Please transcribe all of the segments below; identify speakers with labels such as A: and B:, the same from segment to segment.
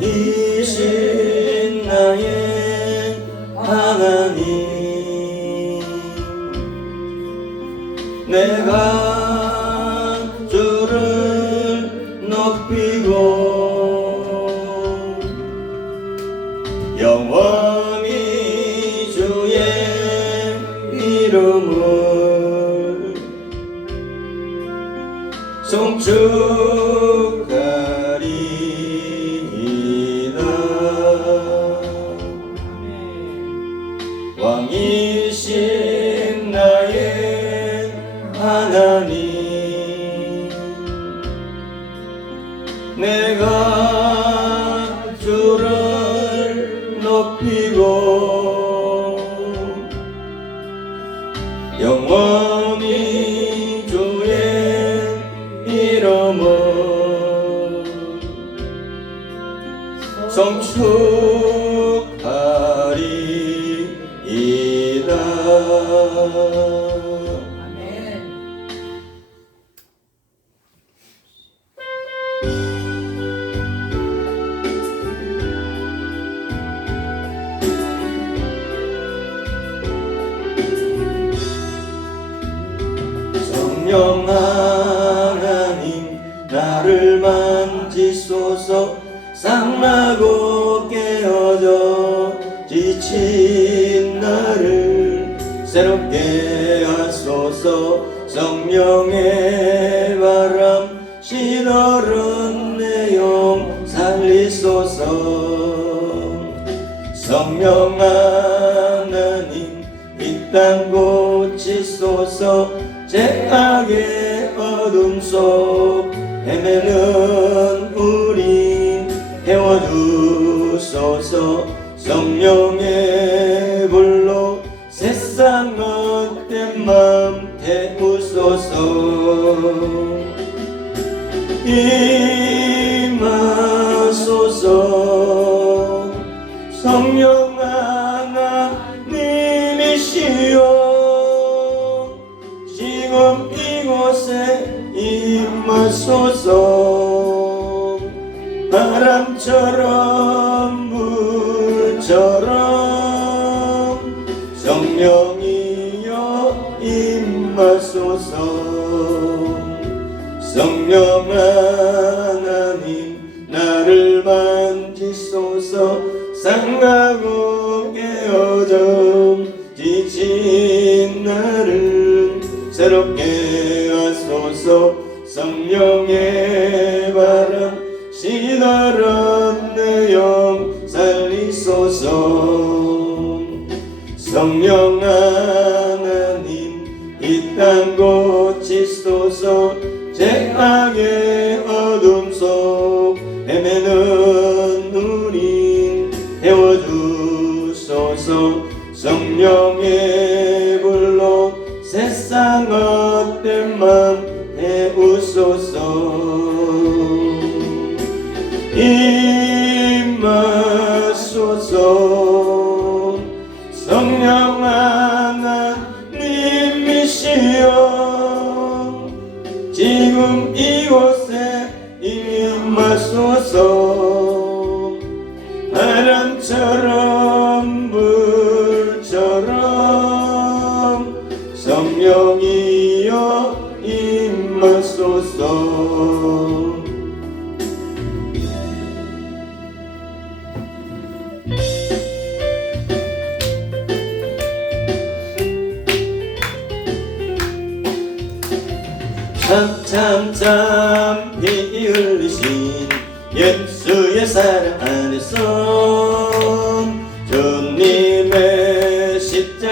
A: 왕이신 나의 하나님 내가 주를 높이고 영원히 주의 이름을 성축 나를 만지소서 상나고 깨어져 지친 나를 새롭게 하소서. 성령의 바람 시너른 내용 살리소서. 성령 하나님 이 땅 고치소서. 죄악의 어둠 속 헤매는 우리 태워주소서 성령의 불로 세상 못된 맘 태우소서. 임하소서 바람처럼 물처럼 성령이여 임하소서. 성령 하나님 나를 만지소서. 상하고 깨어져 지친 나를 새롭게 하소서. 성령의 성령 하나님 이땅 고치소서. 죄악의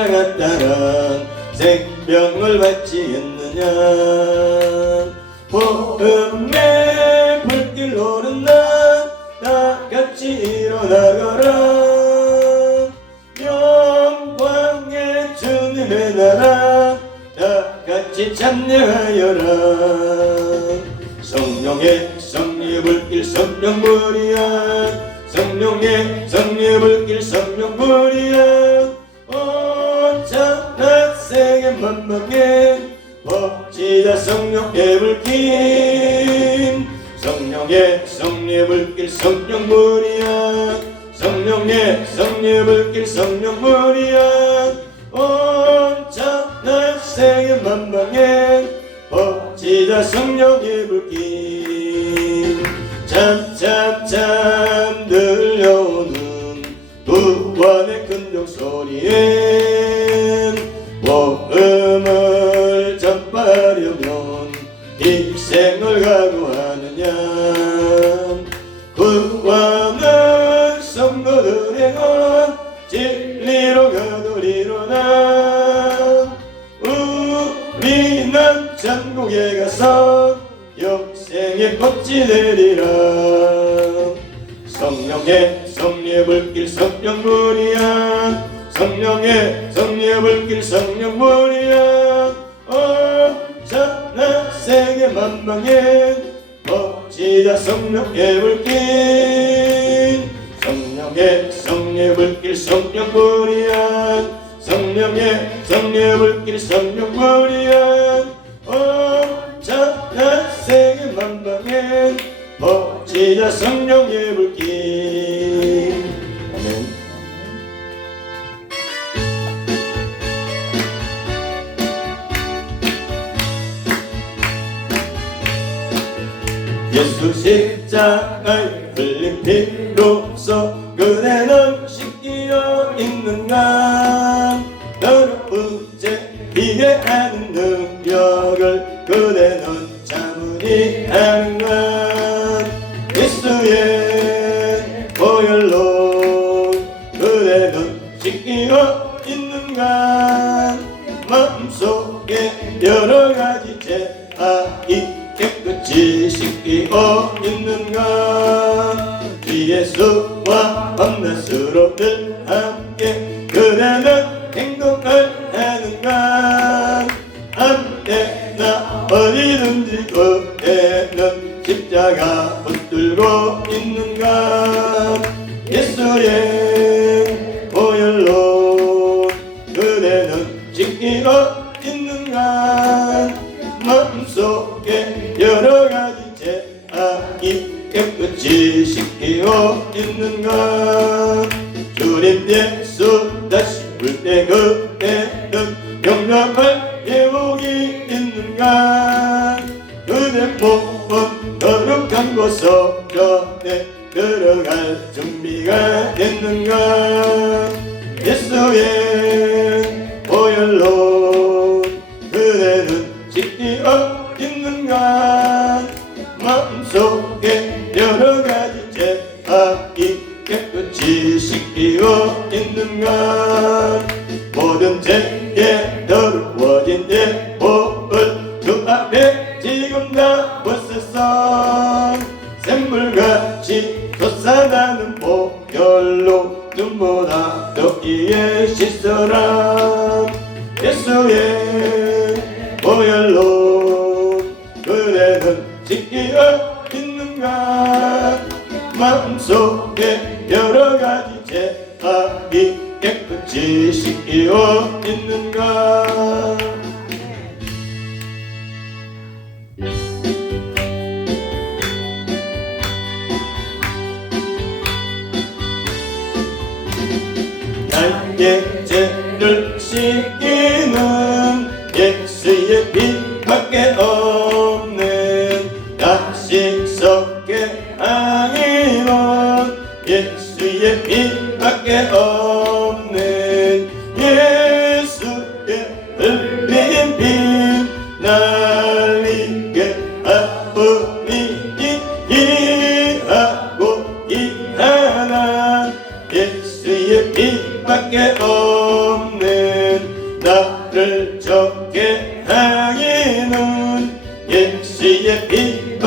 A: 따라 생명을 받지 않느냐. 복음의 불길 오른 나다 같이 일어나거라. 영광의 주님의 나라 다 같이 찬양하여라. 성령의 성령의 불길 성령 불이야. 성령의 성령의 불길 성령 불이야. 온전한 만방에 멋지다 성령의 불길. 성령의 성령의 불길 성령 물이야. 성령의 성령의 불길 성령 물이야. 온전한 세계 만방에 버지자 성령의 불길. 참참참 들려오는 부활의 큰종 소리에 천국에 가서 영생의 꽃이 되리라. 성령의 성령의 불길 성령물이야. 성령의 성령의 불길 성령물이야. 언제나 세계 만방에 멋지다 성령의 불길 성령의 성령의 불길 성령물이야. 성령의 성령의 불길 성령물이야 멋지다 성령의 불길. 아멘. 예수 십자가에 흘린 피로써 그대는 씻기어 있는가 있는가 예수의 보혈로 그대는 씻기어 있는가? 마음속에 여러 가지 죄악이 깨끗이 씻기어 있는가 속에 여러 가지 죄악이 깨끗이 씻기어 있는가 모든 죄 죄를 씻기는 예수의 피밖에 없 예수의 빛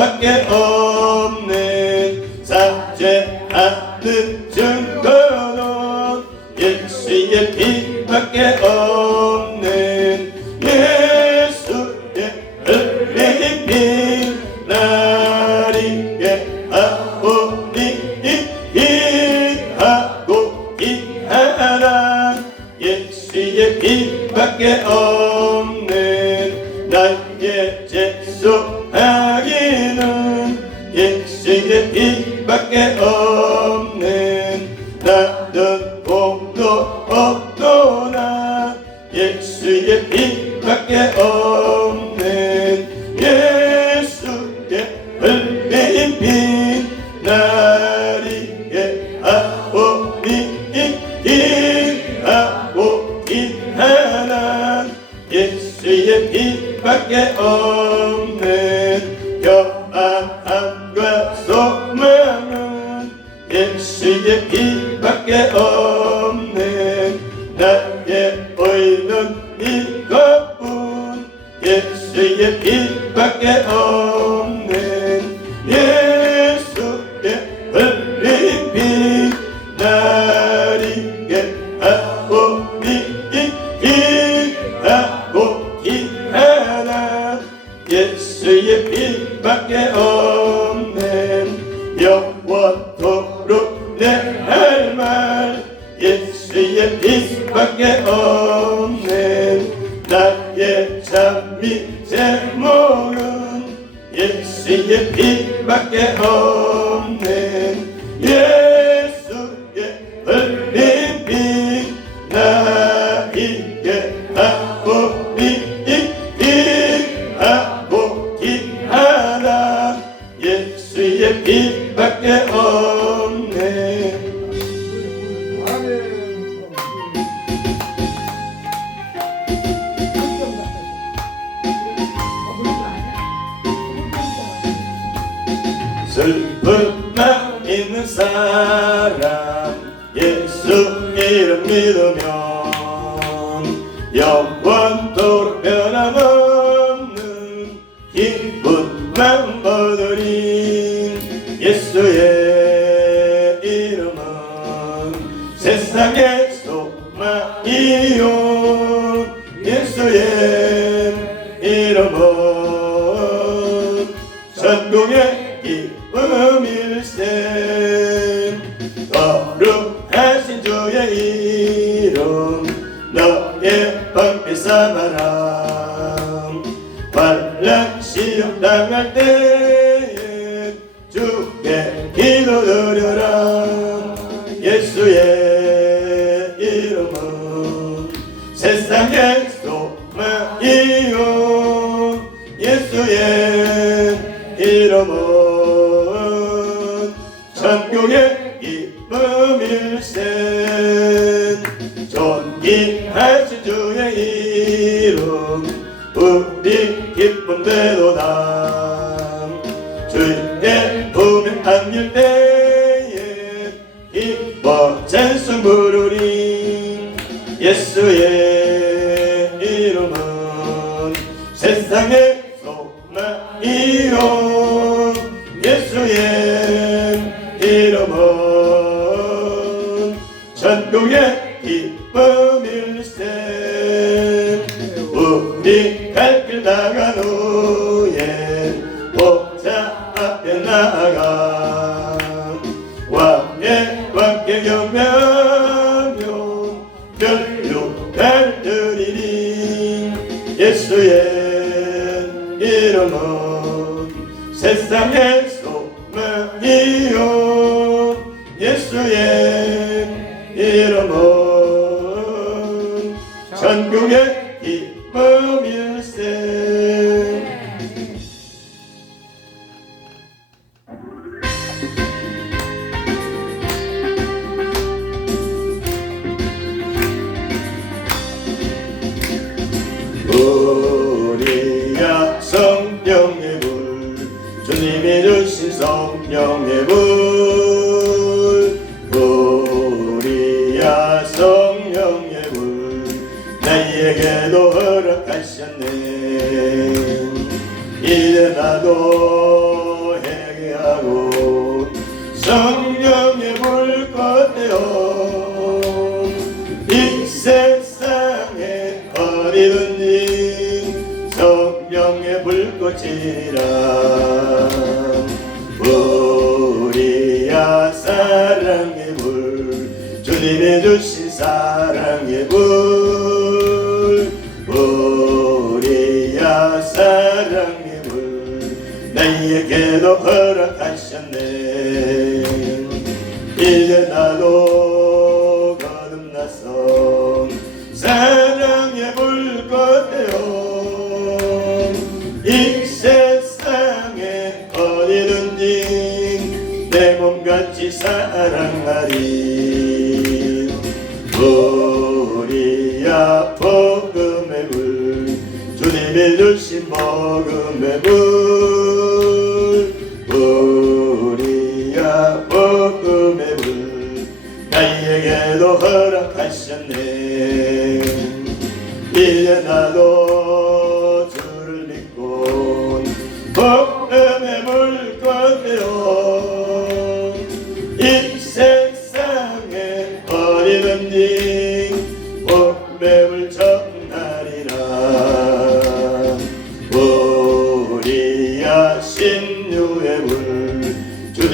A: 예수의 빛밖에 없는 영원토록 내 할 말. 예수의 빛밖에 없는 나의 잠이 제목은 예수의 빛밖에 없는 슬픈 마음 있는 사람. 예수 이름 믿음이 sabaram Balak siyang dangatil இயேசுவே Amém. Eu, It up. Uh, 내 몸같이 사랑하리. 우리야 복음의 물. 주님이 주신 복음의 물. 우리야 복음의 물. 나에게도 허락하셨네. 이제 나도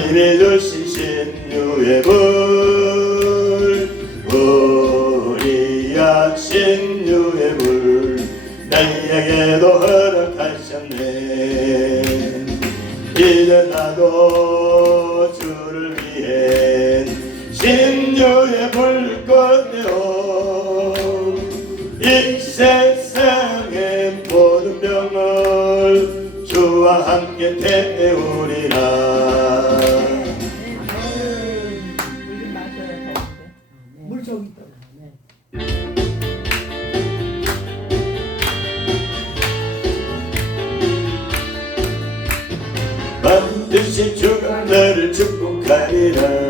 A: 주신 신유의 물 우리야 신유의 물 나에게도 반드시 주가 너를 축복하리라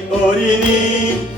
A: 그날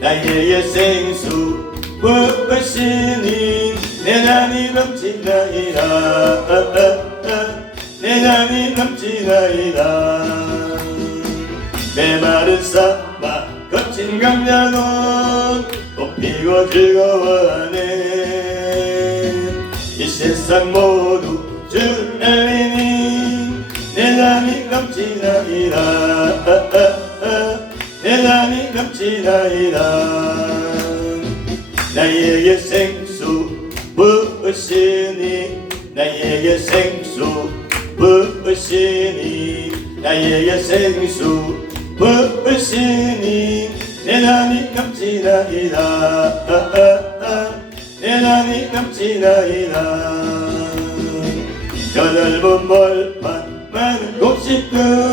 A: 나에게 생수 부으시니 내 난이 넘치나이다 내 난이 넘치나이다 메마른 사막 거친 강야는 꽃피고 즐거워하네. 이 세상 모두 주를 알리니 내 남이 넘치나이다 내 남이 넘치나이다. 나에게 생수 부으시니? 나에게 생수 부으시니? 나에게 생수 부으시니? 내 남이 넘치나이다. 내 남이 넘치나이다. 저 넓은 벌판 많은 곡식들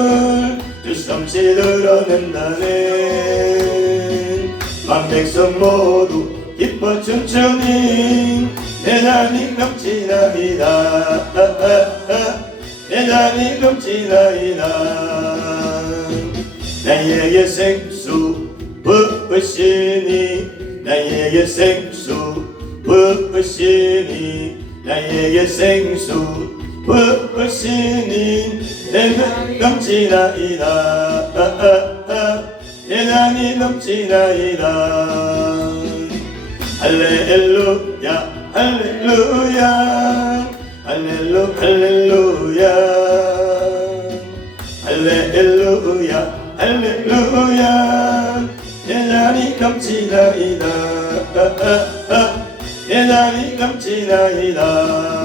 A: 드러낸다네. 만백성 모두 기뻐 춤추니 대단히 넘치나이다. 대단히 넘치나이다. 나에게 생수 부으시니 나에게 생수 부으시니 나에게 생수 부으시니 대단히 넘치나이다. 대단히 넘치나이다. 할렐루야 할렐루야. 할렐루 할렐루야. 할렐루야 할렐루야. 대단히 넘치나이다. 대단히 넘치나이다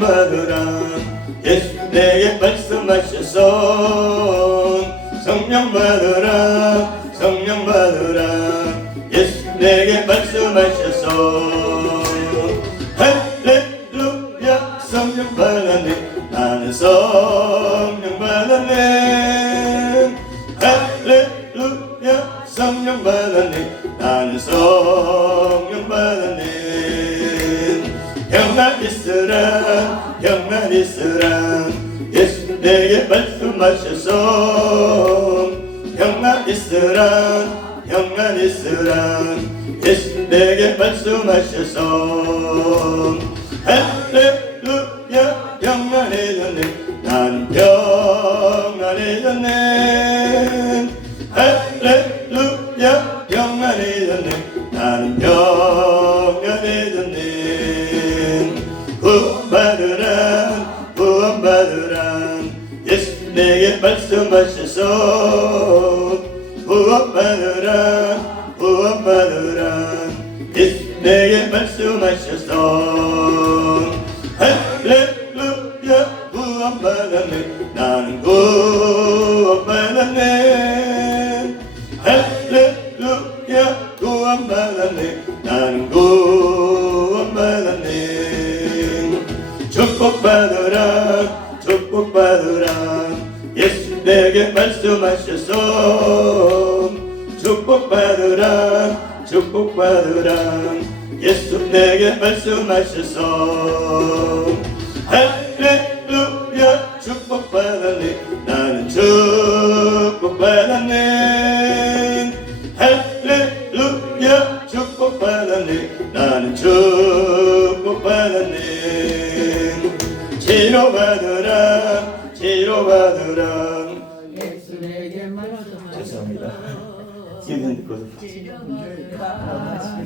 A: 받으라. 예수 내게 말씀하셔서 성령 받으라. 성령 받으라. 예수 내게 말씀하셔서 할 축복받으라. 축복받으라. 예수 내게 말씀하셔서 축복받으라. 축복받으라. 예수 내게 말씀하셔서
B: 내게 말씀